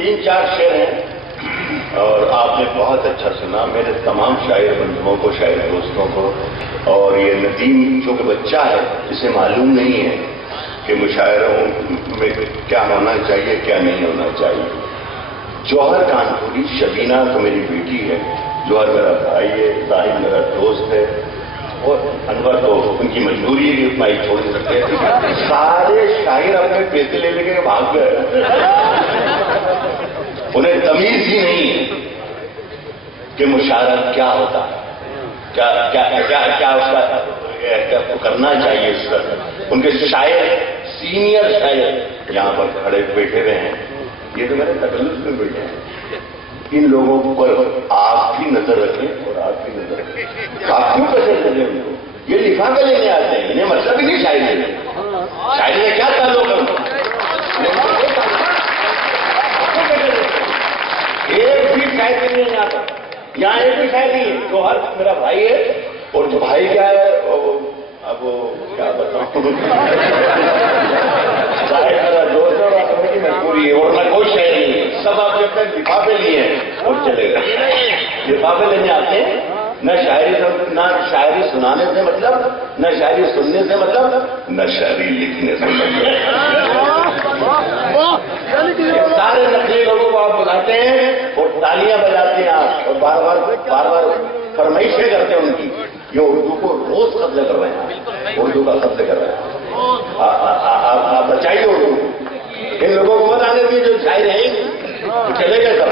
تین چار شعر ہیں اور آپ نے بہت اچھا سنا. میرے تمام شاعر بندھوؤں کو، شاعر دوستوں کو، اور یہ ندیم جو کہ بچہ ہے جسے معلوم نہیں ہے کہ مشاعروں میں کیا ہونا چاہیے کیا نہیں ہونا چاہیے. جوہر کانپوری، شبینہ تو میری بیٹی ہے، جوہر میرا بھائی ہے، زاہد میرا دوست ہے، اور انور تو ان کی مجبوری ہے کہ اتنا ہی چھوڑ نہیں سکتے. سارے شاعر اپنے پیسے لے لے کے بھاگ گئے. انہیں تمیز ہی نہیں ہے کہ مشاعرہ کیا ہوتا ہے، کیا اس کا کرنا چاہیے. اس کا ان کے شاعر، سینئر شاعر یہاں پر کھڑے بیٹھے ہوئے ہیں. یہ تو میرے تکلف میں بیٹھے ہیں. ان لوگوں پر آپ بھی نظر رکھیں اور آپ بھی نظر رکھیں. آپ کیوں پیسے دے رہے ہیں؟ یہ لکھا کے لینے آتے ہیں، انہیں مطلب ہی نہیں شاعری میں. شاعری میں کیا تعلق ہے؟ ایک بھی شاعری نہیں آتا یہاں، ایک بھی شاعری نہیں ہے. جوہر میرا بھائی ہے، اور جو بھائی کیا ہے اب وہ کیا بتاؤں، مجبوری ہے، اور نہ کوئی شاعر نہیں ہے. سب آپ جب تک لفافے لیے ہیں اور چلے گئے. لفافے لینے آتے ہیں، نہ شاعری سنانے سے مطلب، نہ شاعری سننے سے مطلب، نہ شاعری لکھنے سے مطلب. سارے نقلی لوگوں کو آپ بلاتے ہیں اور تالیاں بجاتے ہیں آپ، اور بار بار فرمائشیں کرتے ہیں ان کی. یہ اردو کو روز قبضہ کر رہے ہیں، اردو کا قبضہ کر رہے ہیں. آپ بچائیے اردو. ان لوگوں کو بتا دیں جو شاعر ہیں چلے گئے سب.